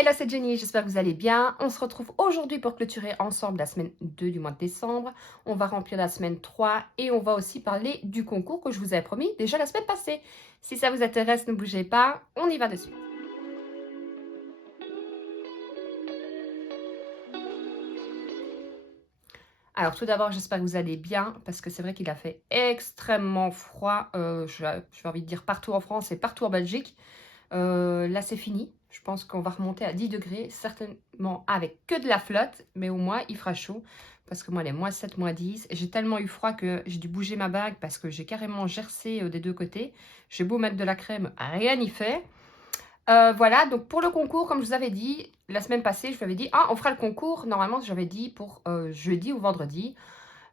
Hello, c'est Jenny, j'espère que vous allez bien. On se retrouve aujourd'hui pour clôturer ensemble la semaine 2 du mois de décembre. On va remplir la semaine 3 et on va aussi parler du concours que je vous avais promis déjà la semaine passée. Si ça vous intéresse, ne bougez pas, on y va de suite. Alors tout d'abord, j'espère que vous allez bien parce que c'est vrai qu'il a fait extrêmement froid, j'ai envie de dire partout en France et partout en Belgique. Là, c'est fini. Je pense qu'on va remonter à 10 degrés, certainement avec que de la flotte, mais au moins, il fera chaud. Parce que moi, les moins 7, moins 10, j'ai tellement eu froid que j'ai dû bouger ma bague parce que j'ai carrément gercé des deux côtés. J'ai beau mettre de la crème, rien n'y fait. Voilà, donc pour le concours, comme je vous avais dit, la semaine passée, je vous avais dit, ah, on fera le concours. Normalement, j'avais dit pour jeudi ou vendredi.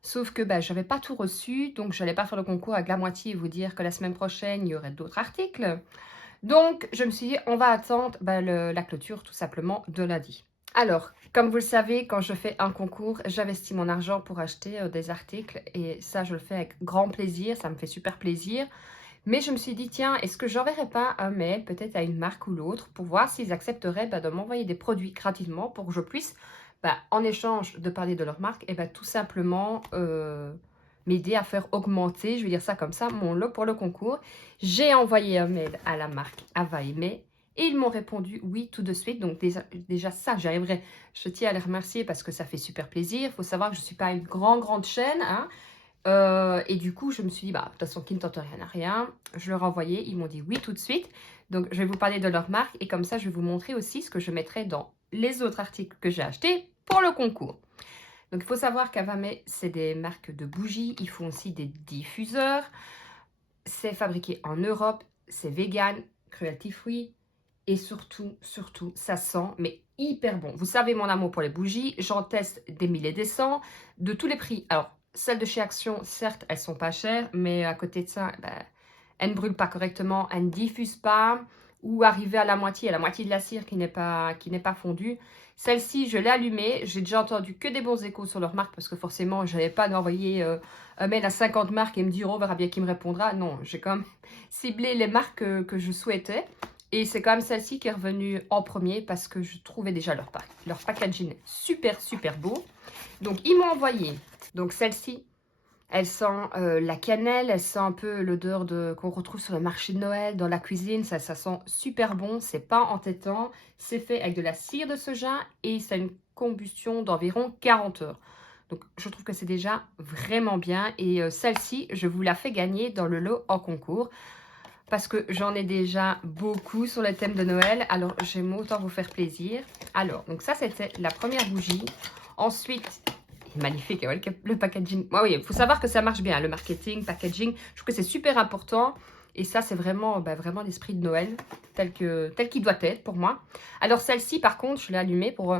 Sauf que je n'avais pas tout reçu, donc je n'allais pas faire le concours avec la moitié et vous dire que la semaine prochaine, il y aurait d'autres articles. Donc, je me suis dit, on va attendre la clôture tout simplement de lundi. Alors, comme vous le savez, quand je fais un concours, j'investis mon argent pour acheter des articles. Et ça, je le fais avec grand plaisir, ça me fait super plaisir. Mais je me suis dit, tiens, est-ce que j'enverrais pas un mail peut-être à une marque ou l'autre pour voir s'ils accepteraient de m'envoyer des produits gratuitement pour que je puisse, en échange de parler de leur marque, et tout simplement m'aider à faire augmenter, je vais dire ça comme ça, mon lot pour le concours. J'ai envoyé un mail à la marque Ava Aimé et ils m'ont répondu oui tout de suite. Donc déjà ça, j'arriverai. Je tiens à les remercier parce que ça fait super plaisir. Il faut savoir que je ne suis pas une grande chaîne, hein. Et du coup, je me suis dit, de toute façon, qui ne tente rien à rien. Je leur ai envoyé, ils m'ont dit oui tout de suite. Donc, je vais vous parler de leur marque et comme ça, je vais vous montrer aussi ce que je mettrai dans les autres articles que j'ai achetés pour le concours. Donc, il faut savoir qu'Avamé, c'est des marques de bougies. Ils font aussi des diffuseurs. C'est fabriqué en Europe. C'est vegan, cruelty free. Et surtout, ça sent, mais hyper bon. Vous savez mon amour pour les bougies. J'en teste des milliers et des cents, de tous les prix. Alors, celles de chez Action, certes, elles sont pas chères, mais à côté de ça, elles ne brûlent pas correctement, elles ne diffusent pas, ou arriver à la moitié de la cire qui n'est pas fondue. Celle-ci, je l'ai allumée. J'ai déjà entendu que des bons échos sur leur marque, parce que forcément, je n'avais pas d'envoyer un mail à 50 marques et me dire, oh, on verra bien qui me répondra. Non, j'ai quand même ciblé les marques que je souhaitais. Et c'est quand même celle-ci qui est revenue en premier parce que je trouvais déjà leur packaging super beau. Donc, ils m'ont envoyé. Donc, celle-ci, elle sent la cannelle, elle sent un peu l'odeur qu'on retrouve sur le marché de Noël, dans la cuisine. Ça sent super bon, c'est pas entêtant. C'est fait avec de la cire de soja et ça a une combustion d'environ 40 heures. Donc, je trouve que c'est déjà vraiment bien. Et celle-ci, je vous la fais gagner dans le lot en concours. Parce que j'en ai déjà beaucoup sur le thème de Noël. Alors, j'aime autant vous faire plaisir. Alors, donc ça, c'était la première bougie. Ensuite, magnifique, ouais, le packaging. Oui, il faut savoir que ça marche bien, le marketing, packaging. Je trouve que c'est super important. Et ça, c'est vraiment, vraiment l'esprit de Noël, tel qu'il doit être pour moi. Alors, celle-ci, par contre, je l'ai allumée pour...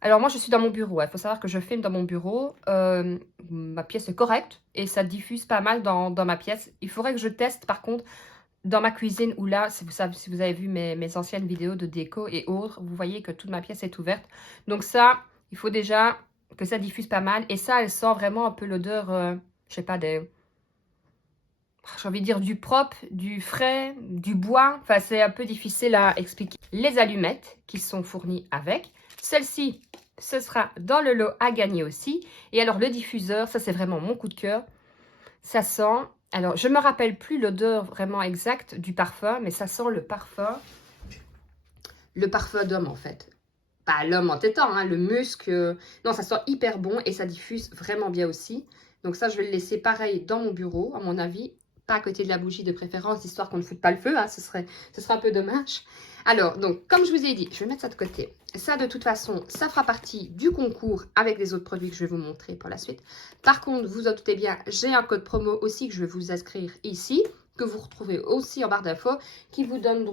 Alors, moi, je suis dans mon bureau. Il faut savoir que je filme dans mon bureau. Ma pièce est correcte et ça diffuse pas mal dans ma pièce. Il faudrait que je teste, par contre, dans ma cuisine où là, si vous avez vu mes anciennes vidéos de déco et autres, vous voyez que toute ma pièce est ouverte. Donc ça, il faut déjà que ça diffuse pas mal. Et ça, elle sent vraiment un peu l'odeur, je sais pas, j'ai envie de dire du propre, du frais, du bois. Enfin, c'est un peu difficile à expliquer. Les allumettes qui sont fournies avec. Celle-ci, ce sera dans le lot à gagner aussi. Et alors, le diffuseur, ça, c'est vraiment mon coup de cœur. Ça sent... Alors, je ne me rappelle plus l'odeur vraiment exacte du parfum, mais ça sent le parfum d'homme, en fait. Pas l'homme en tétant, hein, le musc. Non, ça sent hyper bon et ça diffuse vraiment bien aussi. Donc ça, je vais le laisser pareil dans mon bureau, à mon avis. Pas à côté de la bougie de préférence, histoire qu'on ne foute pas le feu. Hein, ce serait un peu dommage. Alors, donc, comme je vous ai dit, je vais mettre ça de côté. Ça, de toute façon, ça fera partie du concours avec les autres produits que je vais vous montrer pour la suite. Par contre, vous en doutez bien, j'ai un code promo aussi que je vais vous inscrire ici, que vous retrouvez aussi en barre d'infos, qui vous donne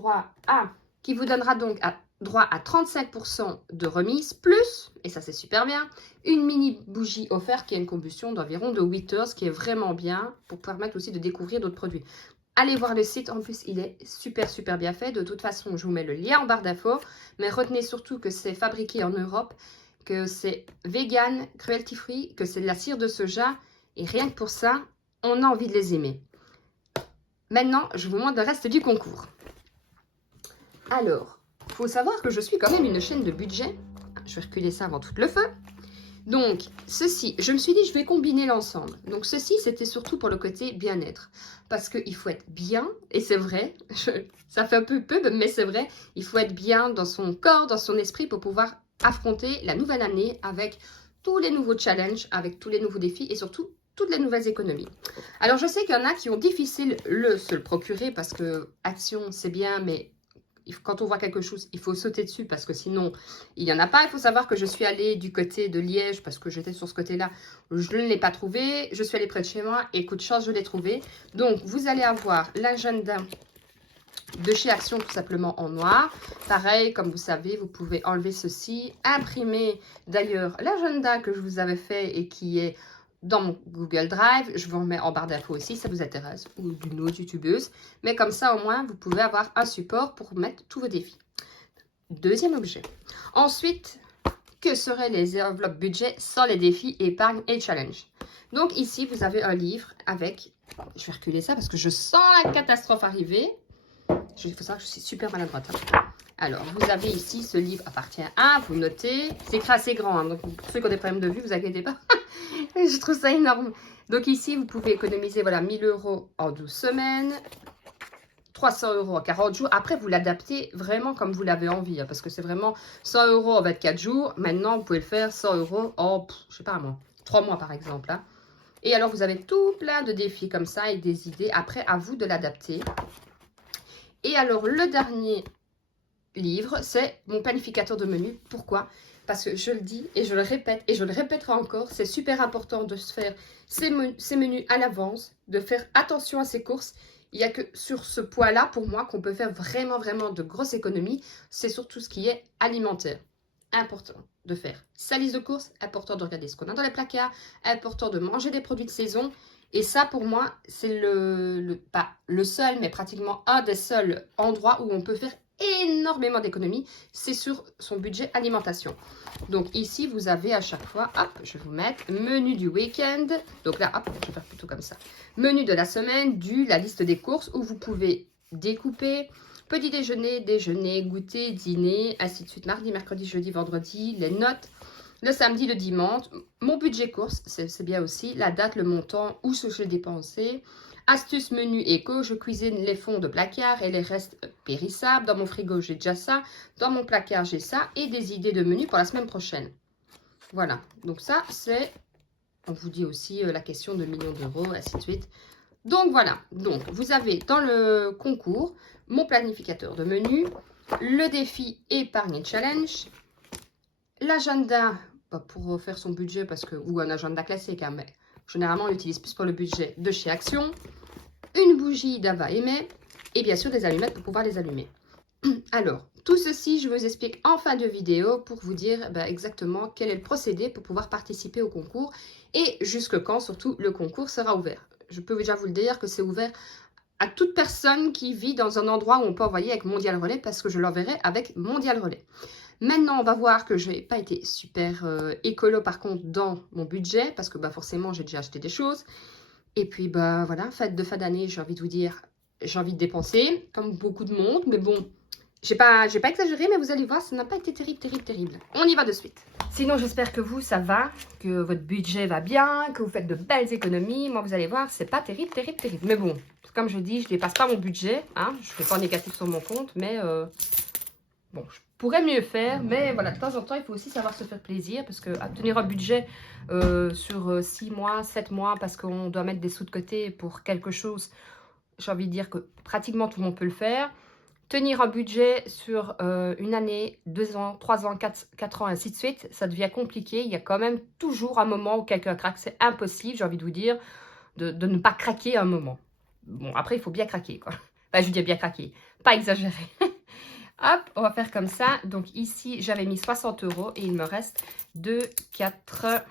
qui vous donnera donc droit à 35% de remise, plus, et ça c'est super bien, une mini bougie offerte qui a une combustion d'environ de 8 heures, ce qui est vraiment bien pour permettre aussi de découvrir d'autres produits. Allez voir le site, en plus il est super bien fait. De toute façon, je vous mets le lien en barre d'infos, mais retenez surtout que c'est fabriqué en Europe, que c'est vegan, cruelty free, que c'est de la cire de soja, et rien que pour ça, on a envie de les aimer. Maintenant, je vous montre le reste du concours. Alors, il faut savoir que je suis quand même une chaîne de budget. Je vais reculer ça avant tout le feu. Donc, ceci, je me suis dit, je vais combiner l'ensemble. Donc, ceci, c'était surtout pour le côté bien-être. Parce qu'il faut être bien, et c'est vrai, ça fait un peu pub, mais c'est vrai, il faut être bien dans son corps, dans son esprit pour pouvoir affronter la nouvelle année avec tous les nouveaux challenges, avec tous les nouveaux défis et surtout toutes les nouvelles économies. Alors, je sais qu'il y en a qui ont difficile se le procurer parce que Action, c'est bien, mais quand on voit quelque chose, il faut sauter dessus parce que sinon, il n'y en a pas. Il faut savoir que je suis allée du côté de Liège parce que j'étais sur ce côté-là. Je ne l'ai pas trouvé. Je suis allée près de chez moi et coup de chance, je l'ai trouvé. Donc, vous allez avoir l'agenda de chez Action tout simplement en noir. Pareil, comme vous savez, vous pouvez enlever ceci, imprimer d'ailleurs l'agenda que je vous avais fait et qui est dans mon Google Drive. Je vous remets en barre d'infos aussi, si ça vous intéresse, ou d'une autre youtubeuse. Mais comme ça, au moins, vous pouvez avoir un support pour mettre tous vos défis. Deuxième objet. Ensuite, que seraient les enveloppes budget sans les défis, épargne et challenge? Donc ici, vous avez un livre avec... Je vais reculer ça parce que je sens la catastrophe arriver. Il faut savoir que je suis super maladroite. Hein. Alors, vous avez ici, ce livre appartient à, vous notez. C'est écrit assez grand, hein, donc pour ceux qui ont des problèmes de vue, vous inquiétez pas. Je trouve ça énorme. Donc ici, vous pouvez économiser voilà, 1000 € en 12 semaines, 300 € en 40 jours. Après, vous l'adaptez vraiment comme vous l'avez envie, hein, parce que c'est vraiment 100 € en 24 jours. Maintenant, vous pouvez le faire 100 € en, je sais pas moi, 3 mois par exemple. Hein. Et alors, vous avez tout plein de défis comme ça et des idées. Après, à vous de l'adapter. Et alors, le dernier livre, c'est mon planificateur de menu. Pourquoi? Parce que je le dis et je le répète et je le répéterai encore, c'est super important de se faire ces menus à l'avance, de faire attention à ses courses. Il n'y a que sur ce poids-là, pour moi, qu'on peut faire vraiment, vraiment de grosses économies. C'est surtout ce qui est alimentaire. Important de faire sa liste de courses, important de regarder ce qu'on a dans les placards, important de manger des produits de saison. Et ça, pour moi, c'est pas le seul, mais pratiquement un des seuls endroits où on peut faire énormément d'économies. C'est sur son budget alimentation. Donc ici, vous avez à chaque fois, hop, je vais vous mettre menu du week-end. Donc là, hop, je vais faire plutôt comme ça. Menu de la semaine, la liste des courses où vous pouvez découper petit déjeuner, déjeuner, goûter, dîner, ainsi de suite. Mardi, mercredi, jeudi, vendredi, les notes. Le samedi, le dimanche, mon budget course, c'est bien aussi, la date, le montant, où ce que j'ai dépensé. Astuce menu éco, je cuisine les fonds de placard et les restes périssables. Dans mon frigo, j'ai déjà ça. Dans mon placard, j'ai ça. Et des idées de menu pour la semaine prochaine. Voilà, donc ça, c'est, on vous dit aussi la question de millions d'euros, ainsi de suite. Donc voilà, donc vous avez dans le concours mon planificateur de menu, le défi épargne challenge, l'agenda pour faire son budget, parce que ou un agenda classique, hein, mais généralement on l'utilise plus pour le budget de chez Action, une bougie d'Ava Aimé et bien sûr des allumettes pour pouvoir les allumer. Alors, tout ceci, je vous explique en fin de vidéo pour vous dire exactement quel est le procédé pour pouvoir participer au concours et jusque quand surtout le concours sera ouvert. Je peux déjà vous le dire que c'est ouvert à toute personne qui vit dans un endroit où on peut envoyer avec Mondial Relais parce que je l'enverrai avec Mondial Relais. Maintenant, on va voir que je n'ai pas été super écolo par contre dans mon budget parce que forcément, j'ai déjà acheté des choses. Et puis, voilà, fête de fin d'année, j'ai envie de vous dire, j'ai envie de dépenser comme beaucoup de monde. Mais bon, j'ai pas exagéré, mais vous allez voir, ça n'a pas été terrible, terrible, terrible. On y va de suite. Sinon, j'espère que vous, ça va, que votre budget va bien, que vous faites de belles économies. Moi, vous allez voir, c'est pas terrible, terrible, terrible. Mais bon, comme je dis, je dépasse pas mon budget. Hein, je fais pas négatif sur mon compte, mais bon, je pourrais mieux faire. Mais voilà, de temps en temps, il faut aussi savoir se faire plaisir. Parce que tenir un budget sur 6 mois, 7 mois, parce qu'on doit mettre des sous de côté pour quelque chose, j'ai envie de dire que pratiquement tout le monde peut le faire. Tenir un budget sur une année, 2 ans, 3 ans, 4 ans, ainsi de suite, ça devient compliqué. Il y a quand même toujours un moment où quelqu'un craque. C'est impossible, j'ai envie de vous dire, de ne pas craquer un moment. Bon, après, il faut bien craquer, quoi. Enfin, je dis bien craquer, pas exagérer. Hop, on va faire comme ça. Donc ici, j'avais mis 60 € et il me reste 2, 4,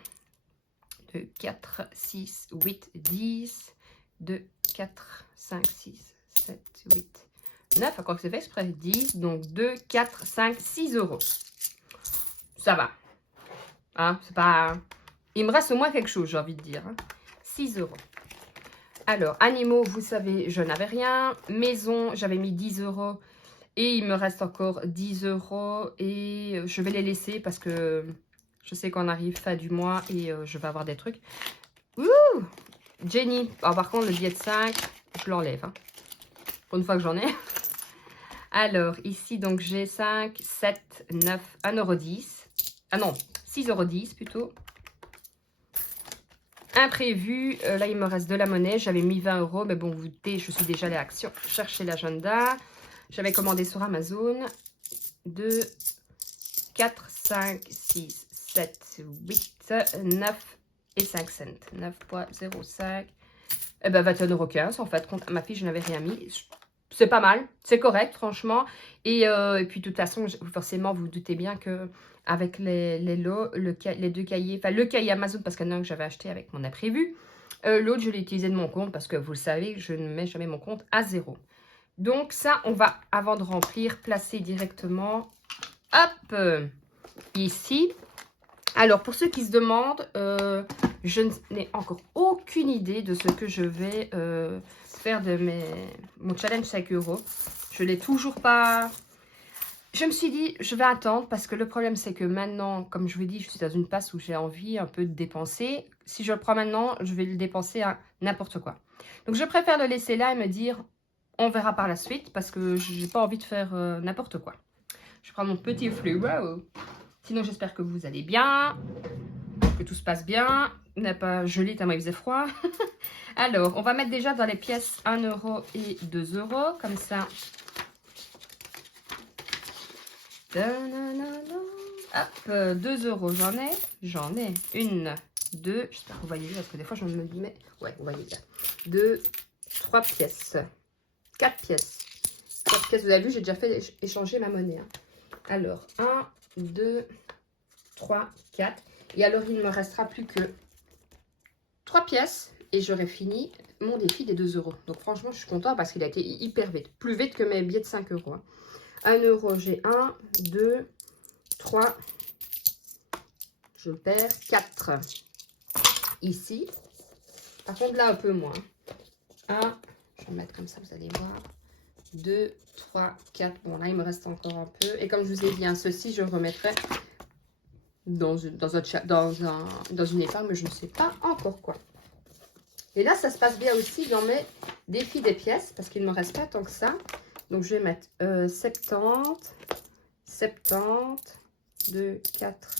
6, 8, 10, 2, 4, 5, 6, 7, 8, 9, à quoi que c'est fait exprès, 10, donc 2, 4, 5, 6 €. Ça va. Hein, c'est pas... Il me reste au moins quelque chose, j'ai envie de dire. Hein. 6 €. Alors, animaux, vous savez, je n'avais rien. Maison, j'avais mis 10 €. Et il me reste encore 10 € et je vais les laisser parce que je sais qu'on arrive fin du mois et je vais avoir des trucs. Ouh, Jenny. Alors, par contre, le billet de 5, je l'enlève. Hein, pour une fois que j'en ai. Alors, ici, donc, j'ai 5, 7, 9, 1,10 €. Ah non, 6,10 € plutôt. Imprévu, là, il me reste de la monnaie. J'avais mis 20 €, mais bon, vous doutez, je suis déjà allée à Action chercher l'agenda. J'avais commandé sur Amazon. 2, 4, 5, 6, 7, 8, 9 et 5 cents. 9,05. Eh ben, 21,15 € en fait. Contre ma fille, je n'avais rien mis. C'est pas mal, c'est correct, franchement. Et puis, de toute façon, forcément, vous vous doutez bien que avec les lots, les deux cahiers, enfin, le cahier Amazon, parce qu'il y en a un que j'avais acheté avec mon imprévu. L'autre, je l'ai utilisé de mon compte, parce que vous le savez, je ne mets jamais mon compte à 0. Donc, ça, on va, avant de remplir, placer directement, hop, ici. Alors, pour ceux qui se demandent, je n'ai encore aucune idée de ce que je vais faire de mon challenge 5 €. Je ne l'ai toujours pas. Je me suis dit, je vais attendre parce que le problème, c'est que maintenant, comme je vous dis, je suis dans une passe où j'ai envie un peu de dépenser. Si je le prends maintenant, je vais le dépenser à n'importe quoi. Donc, je préfère le laisser là et me dire, on verra par la suite parce que je n'ai pas envie de faire n'importe quoi. Je prends mon petit flux. Wow. Sinon, j'espère que vous allez bien, que tout se passe bien. Il n'a pas gelé tellement il faisait froid. Alors, on va mettre déjà dans les pièces 1 € et 2 €, comme ça. Hop, 2 €, j'en ai. 1, 2, j'espère que vous voyez, parce que des fois, je me dis, mais... Ouais, vous voyez bien. 2, 3 pièces. 4 pièces. 4 pièces, vous avez vu, j'ai déjà fait échanger ma monnaie. Hein. Alors, 1, 2, 3, 4. Et alors, il ne me restera plus que 3 pièces et j'aurai fini mon défi des 2 €. Donc, franchement, je suis contente parce qu'il a été hyper vite. Plus vite que mes billets de 5 €. Hein. 1 €, j'ai 1, 2, 3. Je perds 4. Ici. Par contre, là, un peu moins. 1, je vais mettre comme ça, vous allez voir. 2, 3, 4. Bon, là, il me reste encore un peu. Et comme je vous ai dit, hein, ceci, je le remettrai dans une épargne, mais je ne sais pas encore quoi. Et là, ça se passe bien aussi dans mes défis des pièces, parce qu'il ne me reste pas tant que ça. Donc, je vais mettre 70, 70, 2, 4,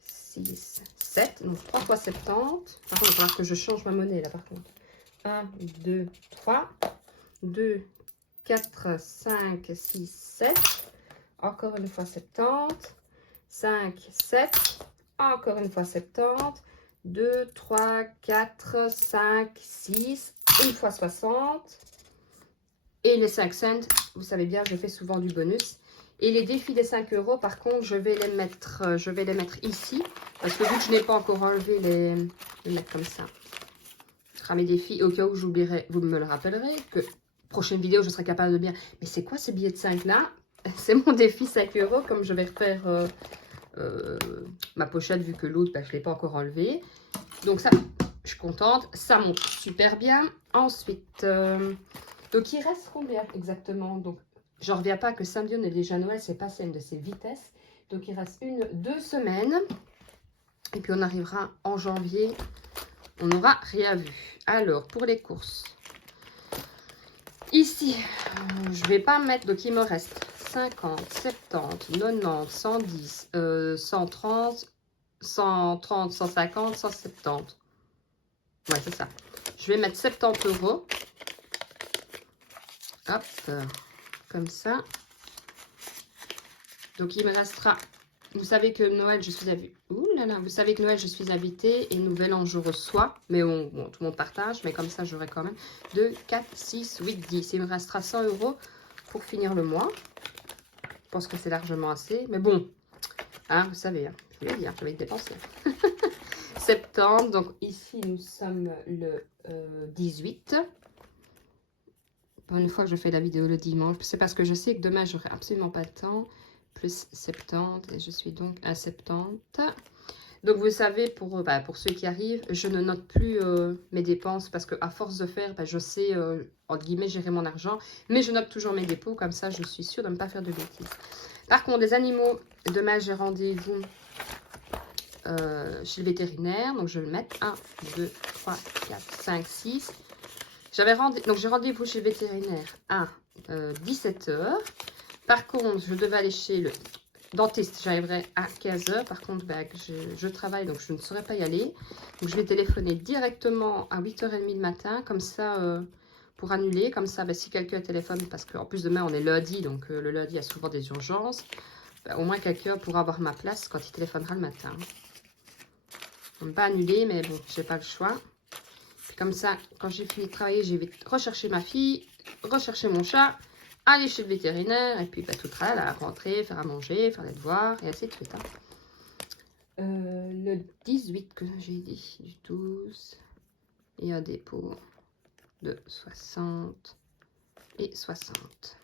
6, 7. Donc, 3 fois 70. Par contre, il va falloir que je change ma monnaie, là, par contre. 1, 2, 3, 2, 4, 5, 6, 7. Encore une fois 70. 5, 7, encore une fois 70, 2, 3, 4, 5, 6, une fois 60. Et les 5 cents, vous savez bien, je fais souvent du bonus. Et les défis des 5 €, par contre, je vais les mettre ici. Parce que vu que je n'ai pas encore enlevé les mettre comme ça. Ce sera mes défis. Au cas où j'oublierai, vous me le rappellerez, que prochaine vidéo, je serai capable de dire, mais c'est quoi ce billet de 5 là? C'est mon défi 5 €, comme je vais refaire... ma pochette, vu que l'autre, je ne l'ai pas encore enlevé. Donc ça, je suis contente. Ça monte super bien. Ensuite, donc il reste combien exactement? Donc, je ne reviens pas que samedi, on est déjà Noël, c'est pas une de ces vitesses. Donc, il reste 2 semaines. Et puis, on arrivera en janvier. On n'aura rien vu. Alors, pour les courses. Ici, je ne vais pas mettre, donc il me reste 50, 70, 90, 110, 130, 130, 150, 170. Ouais, c'est ça. Je vais mettre 70 €. Hop, comme ça. Donc, il me restera... Vous savez que Noël, je suis invitée. Ouh là là, vous savez que Noël, je suis invitée et Nouvel An, je reçois. Mais bon, tout le monde partage, mais comme ça, j'aurai quand même 2, 4, 6, 8, 10. Il me restera 100 € pour finir le mois. Je pense que c'est largement assez. Mais bon, hein, vous savez, hein, je voulais dire, je vais dépenser. Septembre, donc ici, nous sommes le 18. Pour une fois que je fais la vidéo le dimanche, c'est parce que je sais que demain, j'aurai absolument pas le temps. Plus 70, et je suis donc à 70. Donc vous savez, pour ceux qui arrivent, je ne note plus mes dépenses parce qu'à force de faire, je sais, entre guillemets, gérer mon argent. Mais je note toujours mes dépôts, comme ça je suis sûre de ne pas faire de bêtises. Par contre, les animaux, demain j'ai rendez-vous chez le vétérinaire. Donc je vais le mettre 1, 2, 3, 4, 5, 6. Donc j'ai rendez-vous chez le vétérinaire à 17 h. Par contre, je devais aller chez le dentiste, j'arriverai à 15 h. Par contre, je travaille, donc je ne saurais pas y aller. Donc, je vais téléphoner directement à 8h30 le matin, comme ça, pour annuler. Comme ça, si quelqu'un téléphone, parce qu'en plus demain, on est lundi, donc le lundi, il y a souvent des urgences. Au moins, quelqu'un pourra avoir ma place quand il téléphonera le matin. On ne peut pas annuler, mais bon, j'ai pas le choix. Puis comme ça, quand j'ai fini de travailler, je vais rechercher ma fille, rechercher mon chat, aller chez le vétérinaire, et puis tout à rentrer, faire à manger, faire les devoirs, et ainsi de suite. Le 18 que j'ai dit, du 12, et un dépôt de 60 et 60.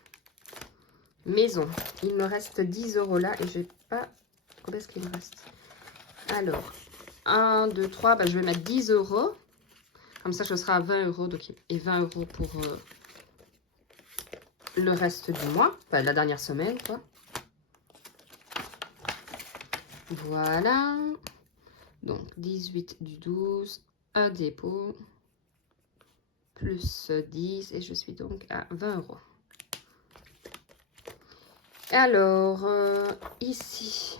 Maison, il me reste 10 € là, et j'ai pas... Combien est-ce qu'il me reste? Alors, 1, 2, 3, je vais mettre 10 €. Comme ça, je serai à 20 € donc, et 20 € pour le reste du mois. Enfin, la dernière semaine, quoi. Voilà. Donc, 18 du 12, un dépôt, plus 10, et je suis donc à 20 €. Alors, ici,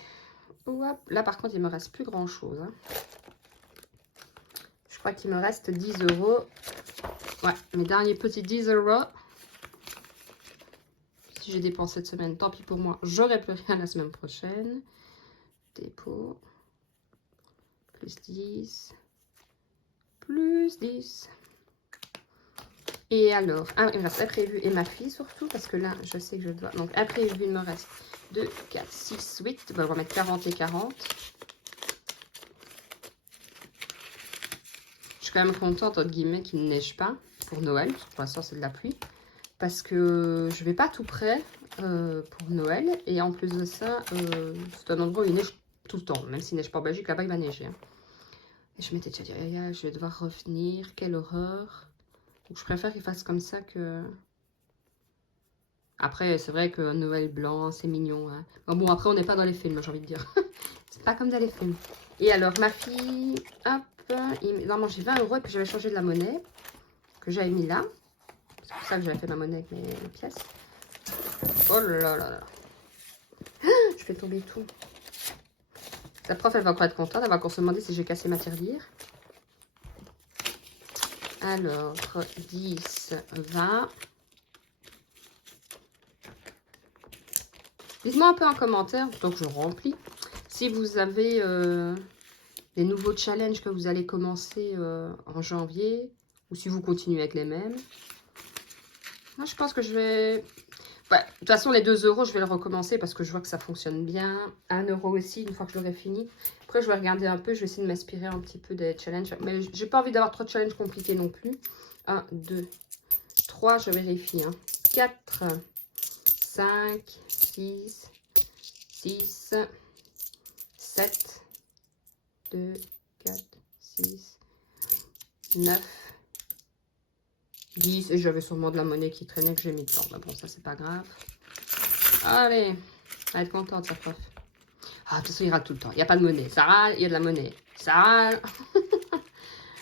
hop, là, par contre, il me reste plus grand-chose. Hein. Je crois qu'il me reste 10 €. Ouais, mes derniers petits 10 €. Si j'ai dépensé cette semaine, tant pis pour moi. J'aurai plus rien la semaine prochaine. Dépôt. Plus 10. Plus 10. Et alors, il me reste imprévu et ma fille surtout. Parce que là, je sais que je dois... Donc, imprévu, il me reste 2, 4, 6, 8. On va mettre 40 et 40. Je suis quand même contente, entre guillemets, qu'il ne neige pas pour Noël. Pour l'instant, c'est de la pluie. Parce que je vais pas tout près pour Noël. Et en plus de ça, c'est un endroit où il neige tout le temps. Même s'il neige pas en Belgique, là-bas, il va neiger. Hein. Et je m'étais déjà dit, je vais devoir revenir. Quelle horreur. Donc, je préfère qu'il fasse comme ça que... Après, c'est vrai que Noël blanc, c'est mignon. Hein. Bon, après, on n'est pas dans les films, j'ai envie de dire. C'est pas comme dans les films. Et alors, ma fille, hop, normalement, j'ai 20 € et puis j'avais changé de la monnaie que j'avais mis là. C'est pour ça que j'avais fait ma monnaie avec mes pièces. Oh là là là. Je fais tomber tout. La prof, elle va encore être contente. Elle va encore se demander si j'ai cassé ma tirelire. Alors, 10, 20. Dites-moi un peu en commentaire, donc je remplis, si vous avez des nouveaux challenges que vous allez commencer en janvier, ou si vous continuez avec les mêmes. Moi, je pense que je vais... Ouais, de toute façon, les 2 €, je vais le recommencer parce que je vois que ça fonctionne bien. 1 € aussi, une fois que je l'aurai fini. Après, je vais regarder un peu, je vais essayer de m'inspirer un petit peu des challenges. Mais j'ai pas envie d'avoir trop de challenges compliqués non plus. 1, 2, 3, je vérifie. Hein. 4, 5, 6, 6, 7, 2, 4, 6, 9, 10. Et j'avais sûrement de la monnaie qui traînait que j'ai mis dedans. Mais bon, ça, c'est pas grave. Allez, elle va être contente, sa prof. Ah, de toute façon, il râle tout le temps. Il n'y a pas de monnaie. Ça râle, il y a de la monnaie. Ça râle.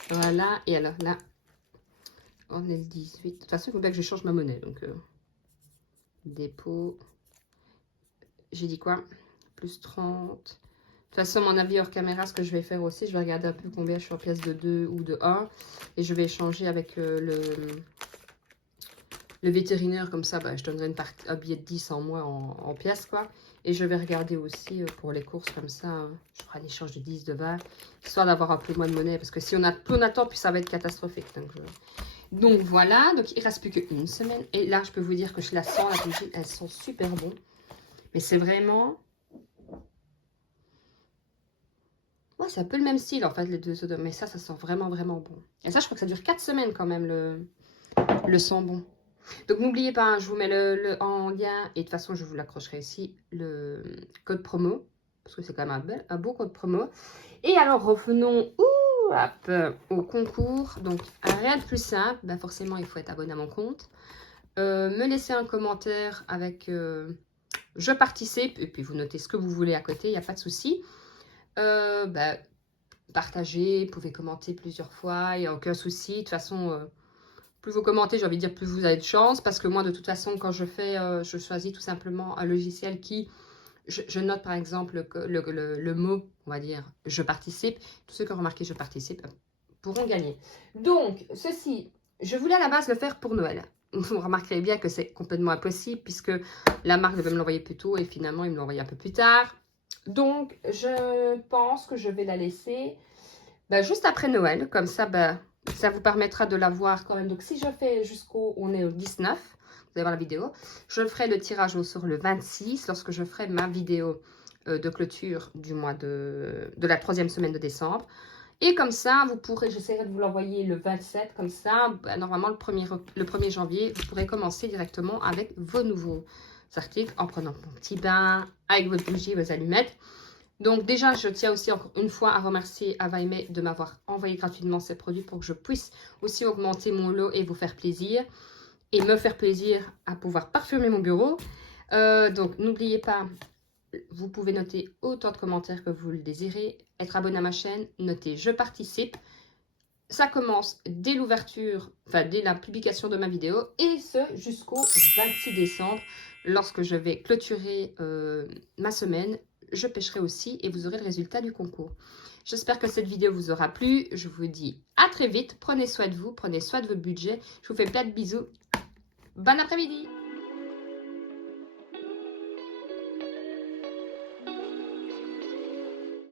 Voilà. Et alors, là, on est le 18. De toute façon, il faut bien que je change ma monnaie. Donc, dépôt. J'ai dit quoi? Plus 30. De toute façon, mon avis hors caméra, ce que je vais faire aussi, je vais regarder un peu combien je suis en pièces de 2 ou de 1. Et je vais échanger avec le vétérinaire. Comme ça, je donnerai un billet de 10 en moins en pièces, quoi. Et je vais regarder aussi pour les courses, comme ça, je ferai un échange de 10, de 20, histoire d'avoir un peu moins de monnaie. Parce que si on a plus on attend, puis ça va être catastrophique. Donc voilà, donc il ne reste plus qu'une semaine. Et là, je peux vous dire que je la sens, la bougie, elles sont super bonnes. Mais c'est vraiment... Ouais, c'est un peu le même style, en fait, les deux odeurs. Mais ça sent vraiment, vraiment bon. Et ça, je crois que ça dure 4 semaines quand même, le sent bon. Donc, n'oubliez pas, hein, je vous mets le en lien. Et de toute façon, je vous l'accrocherai ici, le code promo. parce que c'est quand même un beau code promo. Et alors, revenons au concours. Donc, rien de plus simple. Ben, forcément, il faut être abonné à mon compte. Me laisser un commentaire avec je participe. Et puis, vous notez ce que vous voulez à côté, il n'y a pas de souci. Ben, partagez, vous pouvez commenter plusieurs fois, il n'y a aucun souci. De toute façon, plus vous commentez, j'ai envie de dire, plus vous avez de chance. Parce que moi, de toute façon, quand je fais, je choisis tout simplement un logiciel qui... Je note par exemple le mot, on va dire, je participe. Tous ceux qui ont remarqué je participe pourront gagner. Donc, ceci, je voulais à la base le faire pour Noël. Vous remarquerez bien que c'est complètement impossible puisque la marque devait me l'envoyer plus tôt et finalement, ils me l'ont envoyé un peu plus tard. Donc, je pense que je vais la laisser juste après Noël. Comme ça, ça vous permettra de la voir quand même. Donc, si je fais on est au 19, vous allez voir la vidéo. Je ferai le tirage au sort le 26 lorsque je ferai ma vidéo de clôture du mois de la 3e semaine de décembre. Et comme ça, vous pourrez, j'essaierai de vous l'envoyer le 27, comme ça, normalement le 1er janvier, vous pourrez commencer directement avec vos nouveaux articles en prenant mon petit bain, avec votre bougie, vos allumettes. Donc déjà, je tiens aussi encore une fois à remercier Ava et May de m'avoir envoyé gratuitement ces produits pour que je puisse aussi augmenter mon lot et vous faire plaisir. Et me faire plaisir à pouvoir parfumer mon bureau. Donc, n'oubliez pas, vous pouvez noter autant de commentaires que vous le désirez. Être abonné à ma chaîne, notez « Je participe ». Ça commence dès l'ouverture, enfin dès la publication de ma vidéo. Et ce, jusqu'au 26 décembre, lorsque je vais clôturer ma semaine. Je pêcherai aussi et vous aurez le résultat du concours. J'espère que cette vidéo vous aura plu. Je vous dis à très vite. Prenez soin de vous, prenez soin de votre budget. Je vous fais plein de bisous. Bon après-midi!